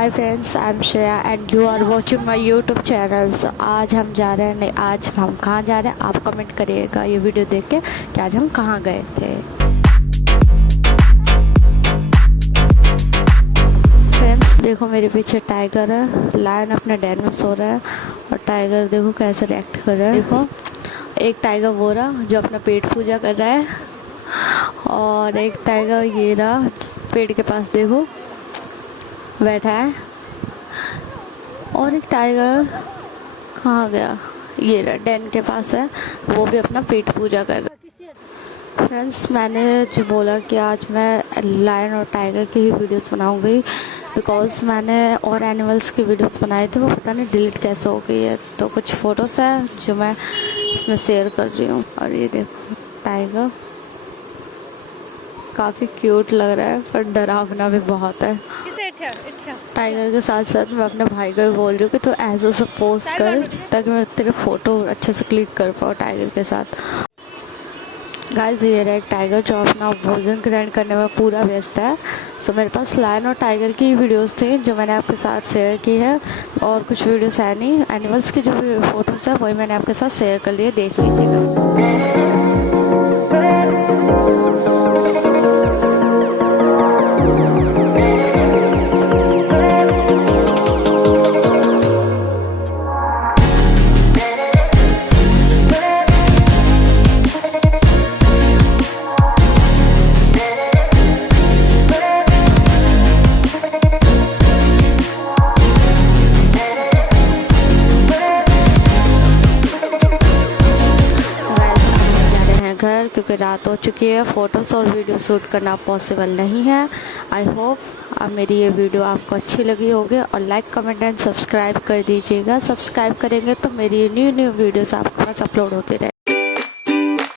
Hi friends, I am Shreya and you are watching my YouTube channel. आज हम जा रहे हैं, नहीं आज हम कहाँ जा रहे हैं आप कमेंट करिएगा ये वीडियो देख के कि आज हम कहाँ गए थे। फ्रेंड्स देखो मेरे पीछे टाइगर है, लायन अपने डेन में सो रहा है और टाइगर देखो कैसे रिएक्ट कर रहा है। देखो एक टाइगर वो रहा जो अपना पेट पूजा कर रहा है और एक टाइगर ये रहा पेड़ के पास देखो बैठा है और एक टाइगर कहाँ गया, ये रहा डेन के पास है, वो भी अपना पेट पूजा कर रहा है। फ्रेंड्स मैंने जो बोला कि आज मैं लायन और टाइगर की ही वीडियोस बनाऊंगी बिकॉज़ मैंने और एनिमल्स की वीडियोस बनाए थे, वो पता नहीं डिलीट कैसे हो गई है। तो कुछ फ़ोटोज़ है जो मैं इसमें शेयर कर रही हूँ। और ये देखो टाइगर काफ़ी क्यूट लग रहा है पर डरावना भी बहुत है। टाइगर के साथ साथ मैं अपने भाई को भी बोल रही हूँ कि तू ऐसे से पोज कर ताकि मैं तेरे फोटो अच्छे से क्लिक कर पाऊँ टाइगर के साथ। गाइस ये रहा एक टाइगर जो अपना भोजन ग्रहण करने में पूरा व्यस्त है। सो मेरे पास लायन और टाइगर की वीडियोस थी जो मैंने आपके साथ शेयर की है और कुछ वीडियोस है नहीं, एनिमल्स की जो भी फ़ोटोज़ है वही मैंने आपके साथ शेयर कर लिए, देख लीजिएगा। घर क्योंकि रात हो चुकी है, फ़ोटोज़ और वीडियो शूट करना पॉसिबल नहीं है। आई होप मेरी ये वीडियो आपको अच्छी लगी होगी और लाइक कमेंट एंड सब्सक्राइब कर दीजिएगा। सब्सक्राइब करेंगे तो मेरी न्यू वीडियोस आपके पास अपलोड होती रहेगी।